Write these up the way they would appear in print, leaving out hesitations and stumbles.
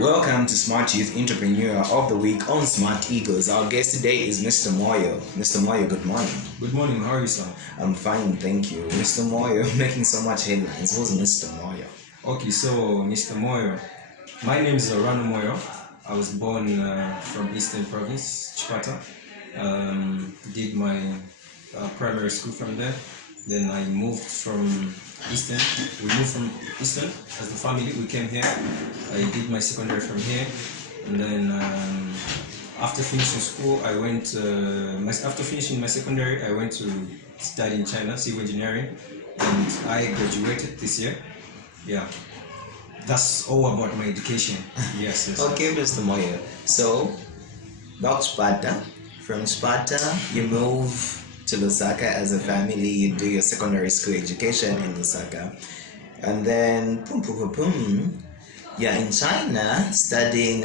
Welcome to Smart Youth Entrepreneur of the Week on Smart Egos. Our guest today is Mr. Moyo. Mr. Moyo, good morning. Good morning, how are you, sir? I'm fine, thank you. Mr. Moyo, making so much headlines. Who's Mr. Moyo? Okay, so Mr. Moyo, my name is Rano Moyo. I was born from Eastern Province, Chipata. Did my primary school from there. Then I moved from Eastern. We moved from Eastern as the family. We came here. I did my secondary from here, and then after finishing school, I went. After finishing my secondary, I went to study in China, civil engineering, and I graduated this year. Yeah, that's all about my education. Yes. Okay, Mr. Moyo. So, back Sparta. From Sparta, you move to Lusaka as a family. You do your secondary school education in Lusaka, and then you're in China studying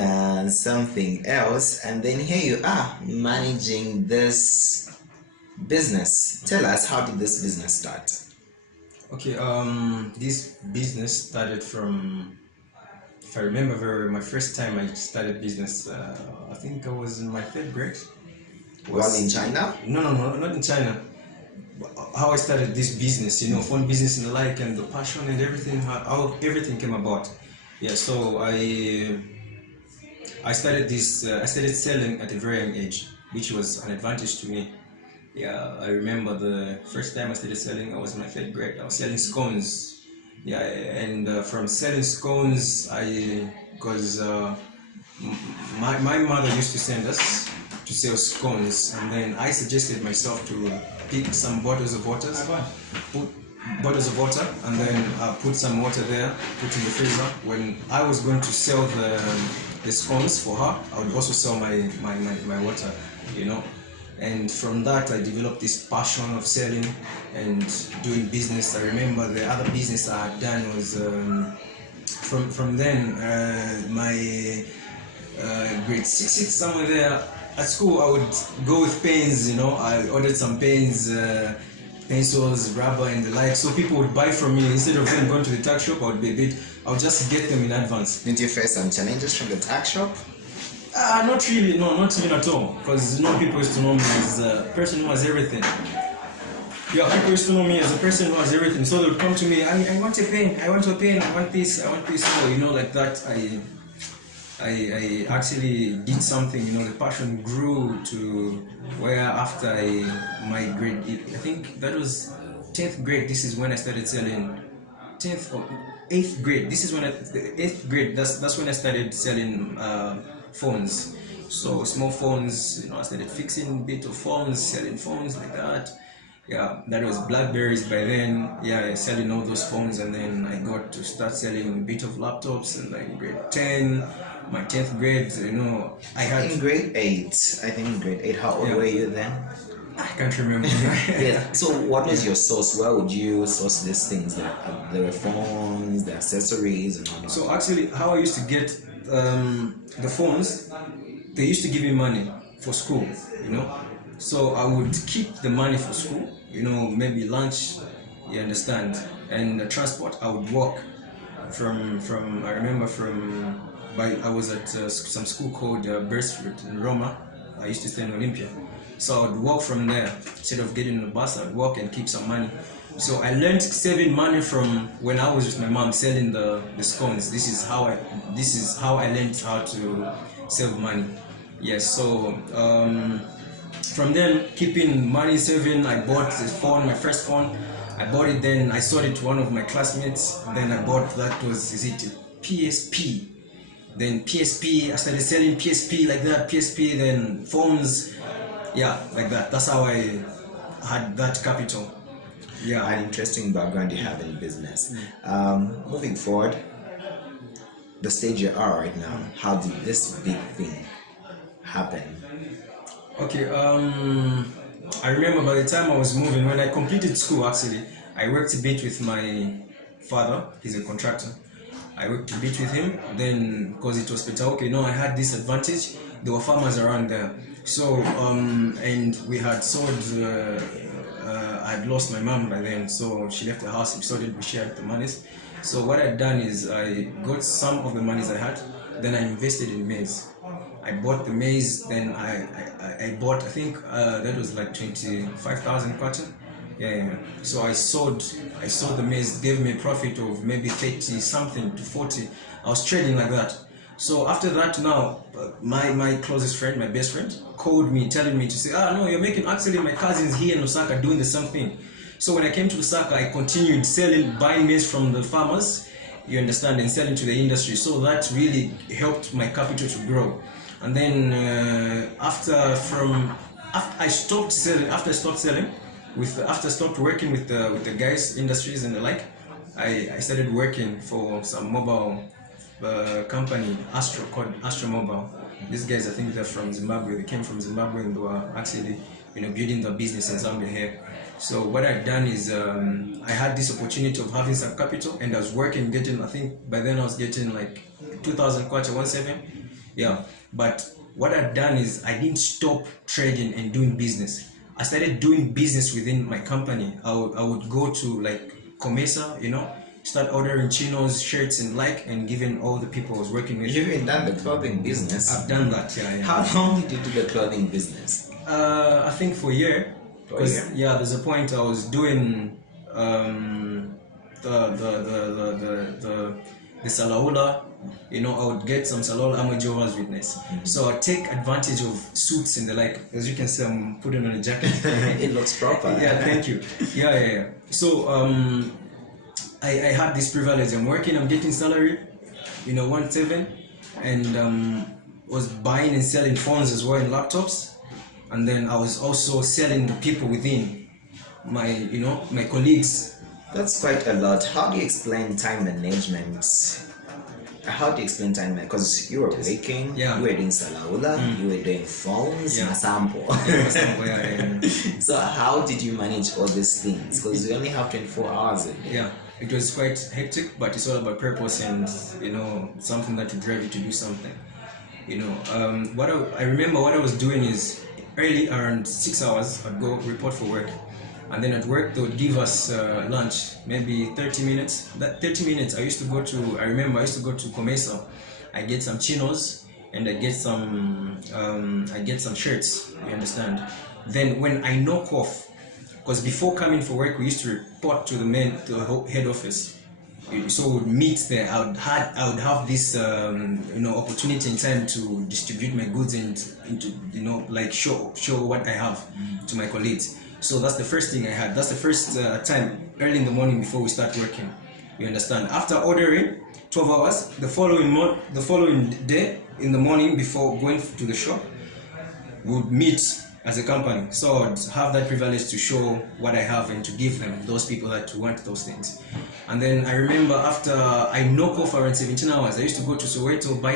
something else, and then here you are managing this business. Tell us, how did this business start? Okay, this business started from, if I remember very well, my first time I started business, I think I was in my 3rd grade. While in China? No, not in China. How I started this business, phone business and the like, and the passion and everything, how everything came about. Yeah, so I started this. I started selling at a very young age, which was an advantage to me. Yeah, I remember the first time I started selling, I was in my 3rd grade. I was selling scones. Yeah, and from selling scones, because my mother used to send us to sell scones, and then I suggested myself to pick some bottles of water, and then put some water there, put in the freezer. When I was going to sell the scones for her, I would also sell my water, And from that, I developed this passion of selling and doing business. I remember the other business I had done was from then, my grade 6, somewhere there. At school, I would go with pens, I ordered some pens, pencils, rubber, and the like. So people would buy from me. Instead of them going to the tuck shop, I would just get them in advance. Did you face some challenges from the tuck shop? Not really, no, not even at all. Because people used to know me as a person who has everything. Yeah, people used to know me as a person who has everything. So they would come to me, I want a pen, I want a pen, I want this. So, like that, I actually did something, the passion grew to where after my grade, I think that was 10th grade, this is when I started selling, 10th or 8th grade, this is when 8th grade, that's when I started selling phones. So small phones, I started fixing a bit of phones, selling phones like that. Yeah, that was Blackberries by then. Yeah, selling all those phones, and then I got to start selling a bit of laptops, and like grade 10, my 10th grade, I had... In grade 8, I think in grade 8, how old were you then? I can't remember. Yeah. So what was your source? Where would you source these things? There were phones, the accessories, and all that. So actually, how I used to get the phones, they used to give me money for school, So I would keep the money for school, maybe lunch, you understand, and the transport. I would walk from I remember I was at some school called Beresford in Roma. I used to stay in Olympia. So I would walk from there. Instead of getting on the bus, I would walk and keep some money. So I learned saving money from when I was with my mom selling the scones. This is how I learned how to save money. Yes, so from then, keeping money, saving, I bought the phone, my first phone. I bought it, then I sold it to one of my classmates. Then I bought PSP. Then PSP, I started selling PSP like that, PSP, then phones, yeah, like that. That's how I had that capital. Yeah, an interesting background you have in business. Moving forward, the stage you are right now, how did this big thing happen? Okay, I remember by the time I was moving, when I completed school actually, I worked a bit with my father, he's a contractor. I worked a bit with him, then because it was better, I had this advantage, there were farmers around there. So, and we had sold, I had lost my mom by then, so she left the house, we shared the monies. So what I'd done is I got some of the monies I had, then I invested in maize. I bought the maize, then I bought, I think that was like 25,000 kwacha. Yeah. So I sold the maize, gave me a profit of maybe 30 something to 40. I was trading like that. So after that, now my closest friend, my best friend, called me telling me to say, no, you're making, actually my cousins here in Lusaka doing the same thing. So when I came to Lusaka, I continued selling, buying maize from the farmers, you understand, and selling to the industry. So that really helped my capital to grow. And then after I stopped selling, after I stopped working with the guys, industries and the like, I started working for some mobile company, called Astro Mobile. These guys, I think they're from Zimbabwe. They came from Zimbabwe and they were actually, building their business in Zambia here. So what I'd done is I had this opportunity of having some capital, and I was working, I think by then I was getting like 2,000 kwacha, 17. Yeah. But what I'd done is I didn't stop trading and doing business. I started doing business within my company. I would go to like Comesa, start ordering chinos, shirts and and giving all the people I was working with. You've even done the clothing business? I've done that, yeah. How long did you do the clothing business? I think for a year. Because there's a point I was doing the salaula. I would get some salaula, I'm a Jehovah's Witness. So I take advantage of suits and the like. As you can see, I'm putting on a jacket. It looks proper. Yeah, thank you. Yeah. So I had this privilege. I'm working, I'm getting salary, 1.7, and was buying and selling phones as well and laptops. And then I was also selling to people within my, my colleagues. That's quite a lot. How do you explain time management? Because you were baking, you were doing salaula, you were doing phones, masampo. So how did you manage all these things? Because you only have 24 hours a day. Yeah, it was quite hectic, but it's all about purpose and, something that would drive you to do something. I remember what I was doing is, early around 6 hours, I'd go report for work, and then at work they would give us lunch, maybe 30 minutes. That 30 minutes I used to go to Comesa. I get some chinos and I get some shirts, you understand. Then when I knock off, because before coming for work we used to report to the head office. So we would meet there. I would have this opportunity and time to distribute my goods and show what I have to my colleagues. So that's the first thing I had. That's the first time early in the morning before we start working. You understand? After ordering 12 hours, the following day in the morning before going to the shop, we would meet as a company. So I'd have that privilege to show what I have and to give them, those people that want those things. And then I remember after I knock off around 17 hours, I used to go to Soweto, buy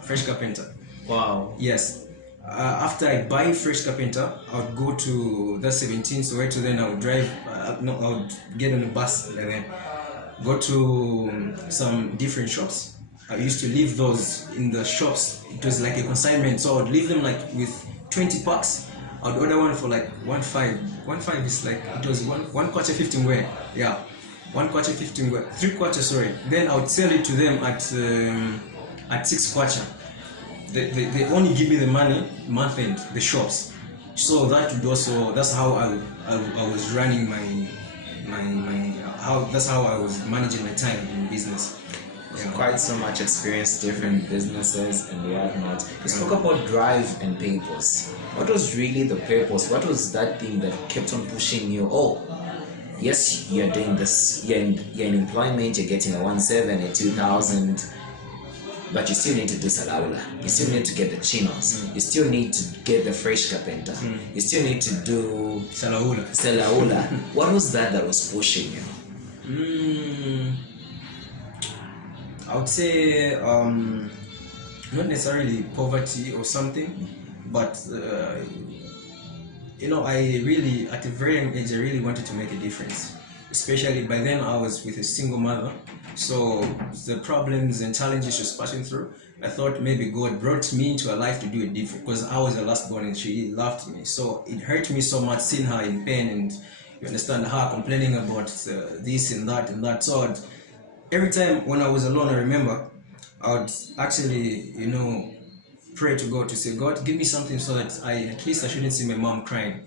fresh carpenter. Wow. Yes. After I buy fresh carpenter, I would go to the 17 Soweto, then I would drive, I would get on a bus and then go to some different shops. I used to leave those in the shops. It was like a consignment, so I would leave them like with 20 packs. I would order one for like 1.5. 1.5 is like, it was one kwacha 15 way. Yeah, 1 kwacha 15 way, 3 kwacha, sorry. Then I would sell it to them at 6 kwacha. They only give me the money month end, the shops. So that would also, that's how I was running that's how I was managing my time in business. Quite so much experience, different businesses and whatnot. You spoke about drive and purpose. What was really the purpose? What was that thing that kept on pushing you? Oh, yes, you're doing this, you're in employment, you're getting a 1.7, a 2,000, but you still need to do salaula. You still need to get the chinos. You still need to get the fresh carpenter. You still need to do salaula. What was that was pushing you? I would say not necessarily poverty or something, but I really, at a very young age, I really wanted to make a difference. Especially by then I was with a single mother, so the problems and challenges she was passing through, I thought maybe God brought me into a life to do it different, because I was the last born and she loved me. So it hurt me so much seeing her in pain, and you understand her complaining about this and that and that. So every time when I was alone, I remember I would actually, pray to God to say, God, give me something so that at least I shouldn't see my mom crying.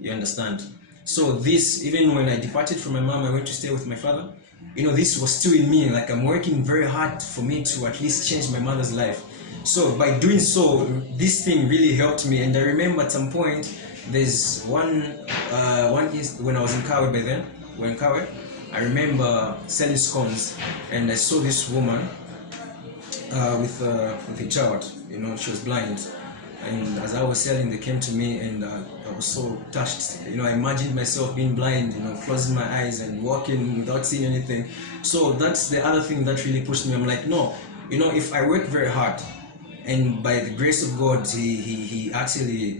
You understand? So this, even when I departed from my mom, I went to stay with my father. This was still in me. Like, I'm working very hard for me to at least change my mother's life. So by doing so, this thing really helped me. And I remember at some point, there's one when I was in Kawe by then, when Kawe, I remember selling scones, and I saw this woman with a child. She was blind, and as I was selling, they came to me, and I was so touched. I imagined myself being blind, closing my eyes and walking without seeing anything. So that's the other thing that really pushed me. I'm like, no, if I work very hard, and by the grace of God, he actually,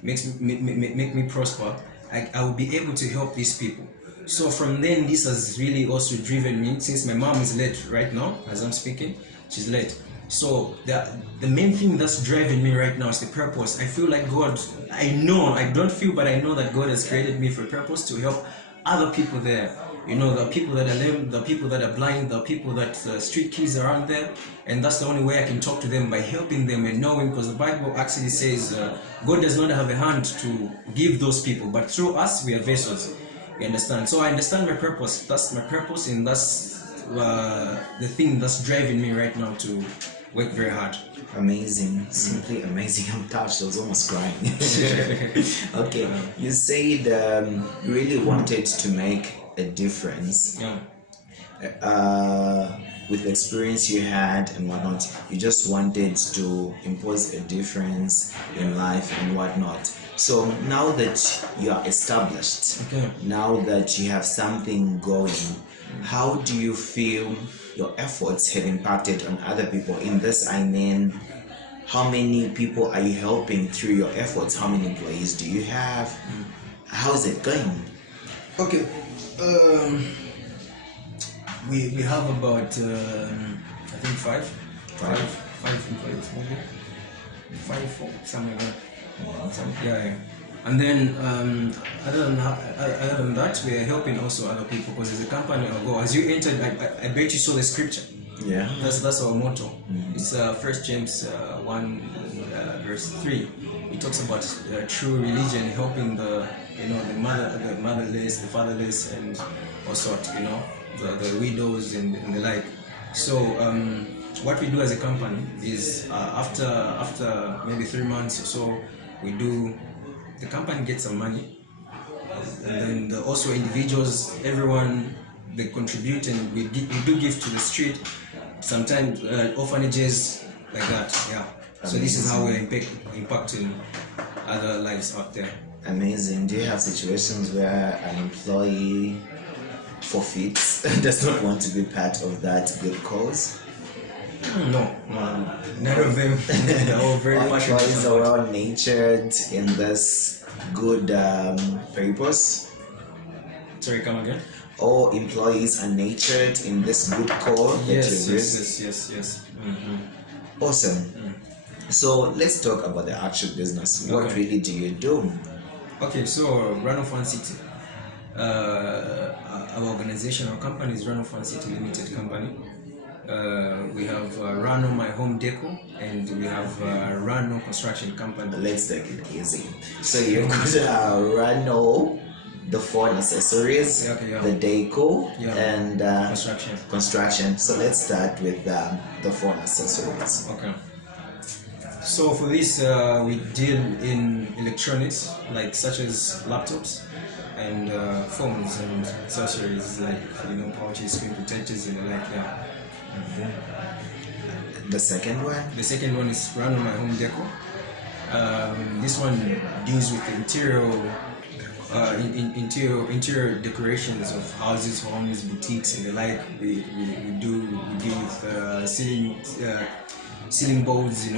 make me prosper, I will be able to help these people. So from then, this has really also driven me, since my mom is late right now, as I'm speaking, she's late. So the main thing that's driving me right now is the purpose. I feel like God, I don't feel, but I know that God has created me for a purpose to help other people there. The people that are lame, the people that are blind, the people that street kids around there, and that's the only way I can talk to them, by helping them and knowing, because the Bible actually says God does not have a hand to give those people, but through us we are vessels. You understand? So I understand my purpose. That's my purpose, and that's the thing that's driving me right now to work very hard. Amazing, simply amazing. I'm touched. I was almost crying. Okay, you said you really wanted to make a difference. Yeah. With the experience you had and whatnot, you just wanted to impose a difference in life and whatnot. So now that you are established, Okay. now that you have something going, how do you feel your efforts have impacted on other people? In this, I mean, how many people are you helping through your efforts? How many employees do you have? How is it going? Okay. We have about I think five employees, maybe 5, 4, something like that. Yeah. And then other than that, we are helping also other people, because as a company, as you entered, I bet you saw the scripture. Yeah. That's our motto. It's 1 James 1 verse 3. It talks about true religion, helping the motherless, the fatherless, and also the widows and the like. So what we do as a company is after maybe 3 months or so, the company gets some money, and then also individuals, everyone, they contribute, and we do give to the street, sometimes orphanages, like that. Yeah. So this is how we're impacting other lives out there. Amazing. Do you have situations where an employee forfeits, does not want to be part of that good cause? No, none of them. They're all very passionate. Employees are well natured in this good purpose. Sorry, come again. All employees are natured in this good cause. Yes. Mm-hmm. Awesome. So let's talk about the actual business. What really do you do? Okay, so Rano Furncity, our organization, our company is Rano Furncity Limited Company. We have Rano My Home Decor, and we have Rano Construction Company. Let's take it easy. So you've got Rano, the phone accessories, the decor, and construction. So let's start with the phone accessories. Okay. So for this, we deal in electronics, like such as laptops and phones and accessories, like pouches, screen protectors, and the like. Yeah. The second one? The second one is Rano My Home Decor. This one deals with interior decorations of houses, homes, boutiques, and the like. We deal with ceiling boards,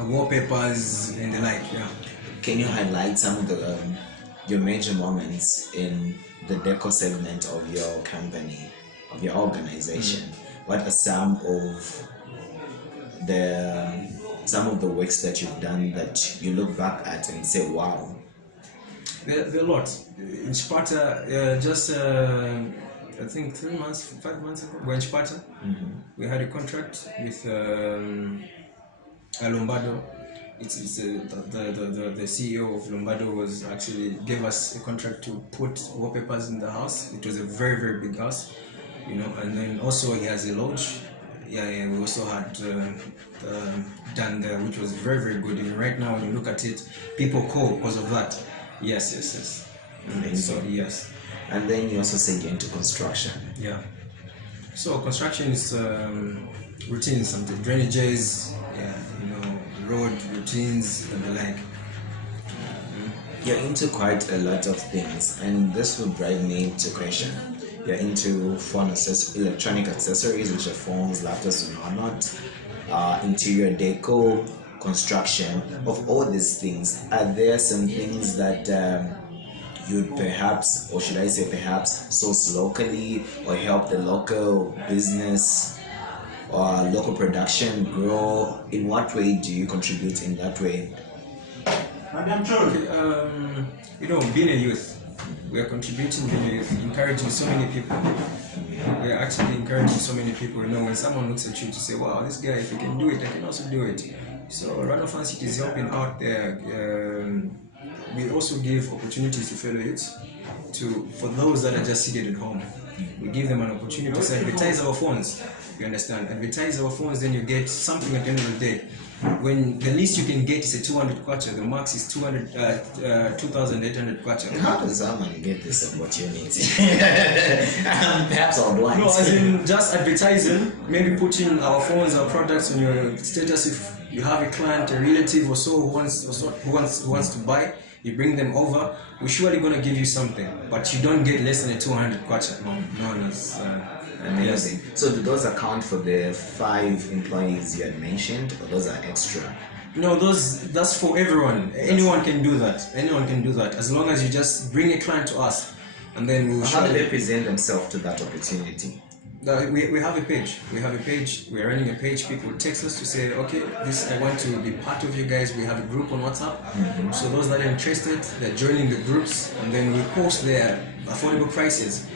wallpapers, and the like. Yeah. Can you highlight some of the your major moments in the decor segment of your company, of your organization? What are some of the works that you've done that you look back at and say, wow? There are a lot. In Sparta, just I think 3 months, 5 months ago, we're in Sparta. We had a contract with Lombardo. It's the CEO of Lombardo was actually gave us a contract to put wallpapers in the house. It was a very, very big house, you know, and then also he has a lodge. Yeah, we also had done there, which was very, very good. Even right now, when you look at it, people call because of that. Yes. So yes. And then you also said you're into construction. Yeah. So construction is routines, something drainages, road routines and the like. You're into quite a lot of things, and this will drive me to question. You're into electronic accessories, which are phones, laptops, and whatnot, interior decor, construction. Of all these things, are there some things that you'd perhaps, or should I say perhaps, source locally or help the local business or local production grow? In what way do you contribute in that way? Being a youth, we are contributing, being a youth, encouraging so many people. We are actually encouraging so many people. When someone looks at you to say, wow, this guy, if he can do it, I can also do it. So Rano Furncity is helping out there. We also give opportunities to fellow youths, for those that are just seated at home. We give them an opportunity to advertise our phones. You understand? Advertise our phones, then you get something at the end of the day. When the least you can get is a 200 kwacha, the max is 2,800 kwacha. And how does someone get this opportunity? Perhaps I would want. No, as in just advertising, maybe putting our phones, our products on your status. If you have a client, a relative or so who wants to buy, you bring them over. We're surely gonna give you something, but you don't get less than a 200 kwacha. No, that's amazing. So do those account for the 5 employees you had mentioned, or those are extra? No, that's for everyone. Anyone can do that. Anyone can do that, as long as you just bring a client to us, and then we'll. How do they present themselves to that opportunity? We have a page. We're running a page. People text us to say, okay, I want to be part of you guys. We have a group on WhatsApp. So those that are interested, they're joining the groups, and then we post their affordable prices.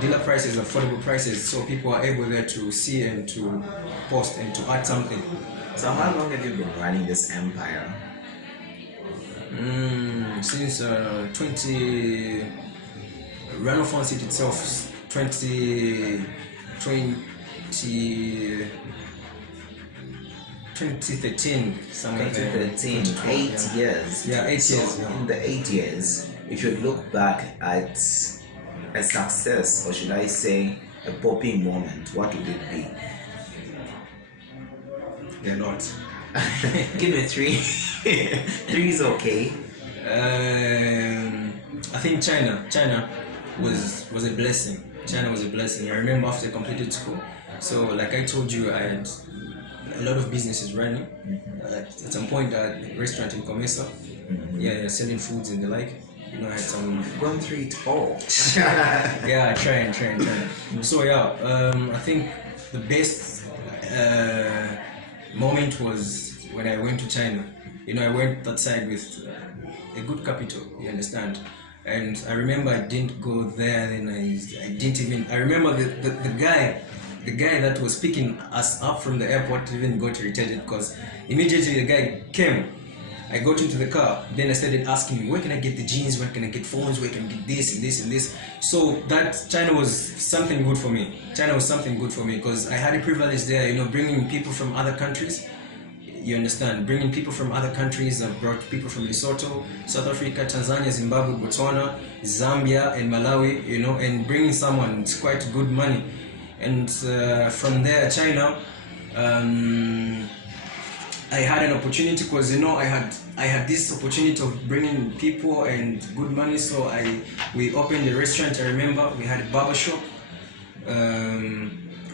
Dealer prices, affordable prices. So people are able there to see and to post and to add something. So how long have you been running this empire? Since 20. Rano Furncity itself. 2013, somewhere 2013, 8 years. Yeah, 8 years. So in the 8 years, if you look back at a success, or should I say a popping moment, what would it be? They're not. Give me 3. 3 is okay. I think China was a blessing. China was a blessing. I remember after I completed school, so like I told you, I had a lot of businesses running. At some point, I had a restaurant in Comesa, selling foods and the like. I had some. Gone through it all. Yeah, trying. So I think the best moment was when I went to China. I went that side with a good capital. You understand? And I remember I didn't go there, then I didn't even. I remember the guy that was picking us up from the airport even got irritated because immediately the guy came. I got into the car, then I started asking him, where can I get the jeans, where can I get phones, where can I get this and this and this. So that China was something good for me. Because I had a privilege there, bringing people from other countries. You understand? Bringing people from other countries. I've brought people from Lesotho, South Africa, Tanzania, Zimbabwe, Botswana, Zambia, and Malawi. And bringing someone, it's quite good money. And from there, China, I had an opportunity because I had this opportunity of bringing people and good money. So we opened a restaurant. I remember we had a barber shop.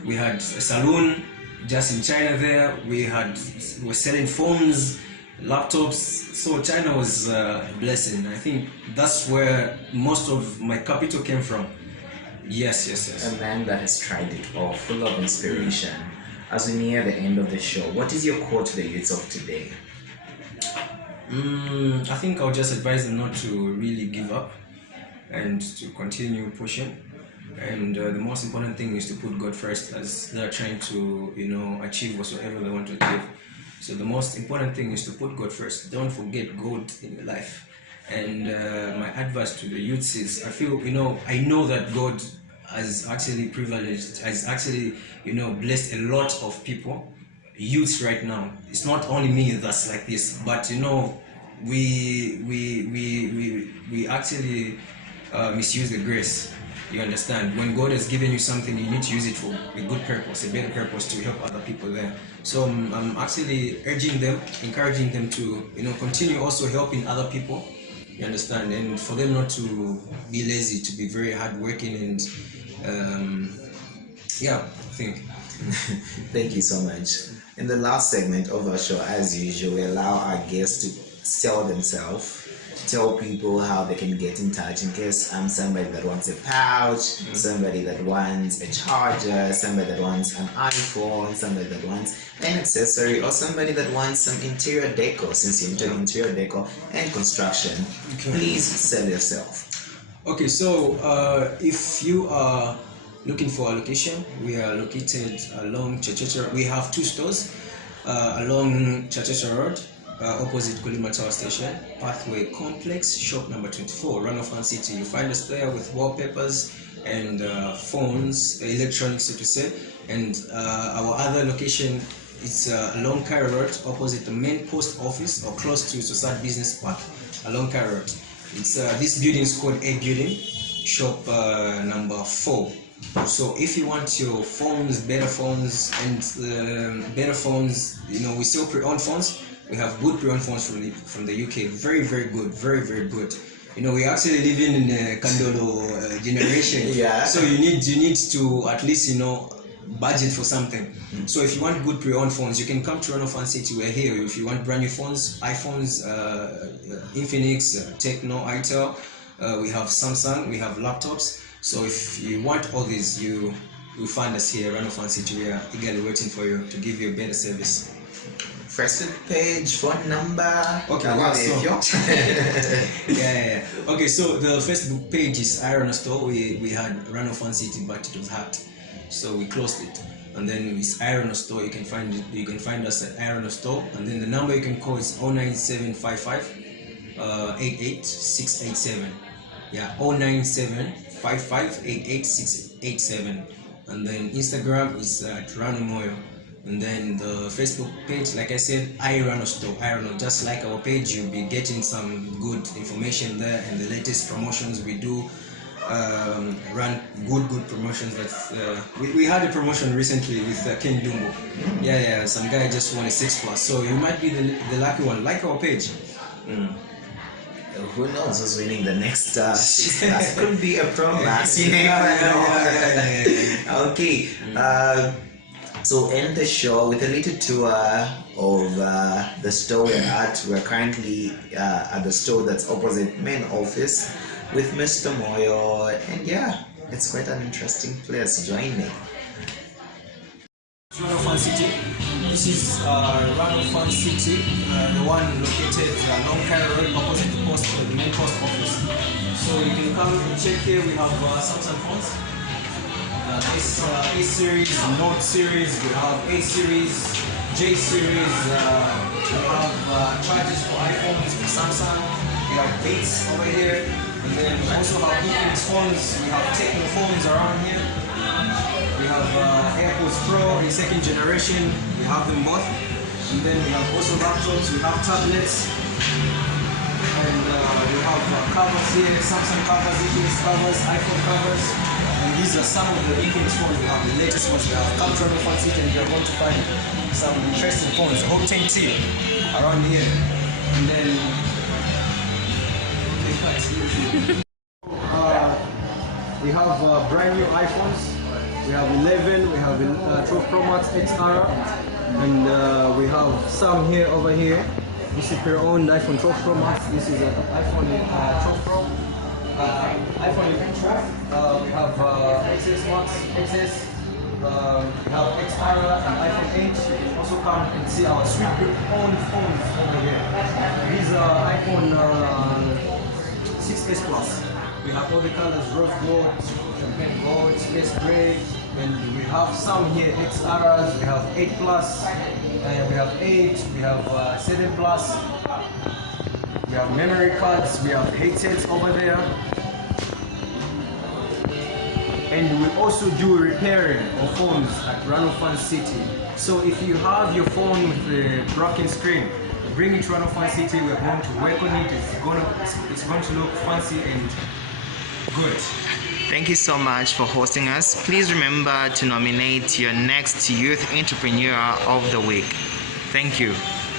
We had a salon. Just in China there, we were selling phones, laptops. So China was a blessing. I think that's where most of my capital came from. Yes. A man that has tried it all, full of inspiration. As we near the end of the show, what is your quote to the youths of today? I think I'll just advise them not to really give up and to continue pushing. and the most important thing is to put God first as they're trying to, achieve whatsoever they want to achieve. So the most important thing is to put God first. Don't forget God in your life. And my advice to the youths is, I know that God has actually blessed a lot of people, youths right now. It's not only me that's like this, but we actually misuse the grace. You understand? When God has given you something, you need to use it for a good purpose, a better purpose, to help other people there. So I'm actually encouraging them to, continue also helping other people. You understand? And for them not to be lazy, to be very hardworking, and I think. Thank you so much. In the last segment of our show, as usual, we allow our guests to sell themselves, tell people how they can get in touch in case I'm somebody that wants a pouch, somebody that wants a charger, somebody that wants an iPhone, somebody that wants an accessory, or somebody that wants some interior decor, since you're into interior decor and construction. Please sell yourself. Okay, so if you are looking for a location, we are located along Churchill. We have 2 stores along Churchill Road, opposite Kulima Tower Station, Pathway Complex, shop number 24, Rano Furncity. You find us there with wallpapers and phones, electronics, so to say. And our other location is along Cairo Road, opposite the main post office, or close to Society Business Park, along Cairo Road. It's this building is called A Building, shop number 4. So if you want your phones, better phones, and we sell pre-owned phones. We have good pre-owned phones from the UK. Very, very good. Very, very good. We actually living in a Kandolo generation. Yeah. So you need to at least budget for something. So if you want good pre-owned phones, you can come to Rano Furncity. We're here. If you want brand new phones, iPhones, Infinix, Tecno, Itel, we have Samsung, we have laptops. So if you want all these, you will find us here, Rano Furncity. We are eagerly waiting for you to give you a better service. Facebook page, phone number. Okay, yeah. Okay, so the Facebook page is Rano Store. We had Rano Furncity, but it was hacked, so we closed it. And then it's Rano Store. You can find it. You can find us at Rano Store. And then the number you can call is 09755 88687. Yeah, 09755 88687. And then Instagram is at Rano Moyo. And then the Facebook page, like I said, Rano Store. Rano, just like our page, you'll be getting some good information there, and the latest promotions we do. Run good promotions. That we had a promotion recently with King Dumbo. Yeah, some guy just won a 6+, so you might be the lucky one. Like our page. Who knows who's winning the next 6+? Could be a Pro Max. You never know. Okay. So end the show with a little tour of the store we're at. We're currently at the store that's opposite main office with Mr. Moyo, and yeah, it's quite an interesting place. Join me. Rano Furncity. This is Rano Furncity, the one located along Cairo Road, opposite the main post office. So you can come and check here. We have Samsung phones. A series, Note series, we have A series, J series, we have chargers for iPhones, for Samsung, we have Bates over here, and then we also have Infinix phones, we have Tecno phones around here, we have AirPods Pro in 2nd generation, we have them both, and then we have also laptops, we have tablets, and we have covers here, Samsung covers, Infinix covers, iPhone covers. And these are some of the Infinix phones. We have the latest ones. We have come to Rano Furncity, and you're going to find some interesting phones. The whole 10T around here. And then we have brand new iPhones. We have 11, we have 12 Pro Max XR, and we have some here over here. This is your own iPhone 12 Pro Max. This is an iPhone 12 Pro. iPhone 12, we have XS Max, XS, we have XR and iPhone 8. You can also come and see our sweet own phones over here. These are iPhone 6S Plus. We have all the colors, rose gold, champagne gold, space gray, and we have some here XRs, we have 8 plus, we have 8, we have 7 plus, we have memory cards, we have headsets over there, and we also do repairing of phones at Rano Furncity. So if you have your phone with a broken screen, bring it to Rano Furncity. We're going to work on it. It's going to look fancy and good. Thank you so much for hosting us. Please remember to nominate your next Youth Entrepreneur of the Week. Thank you.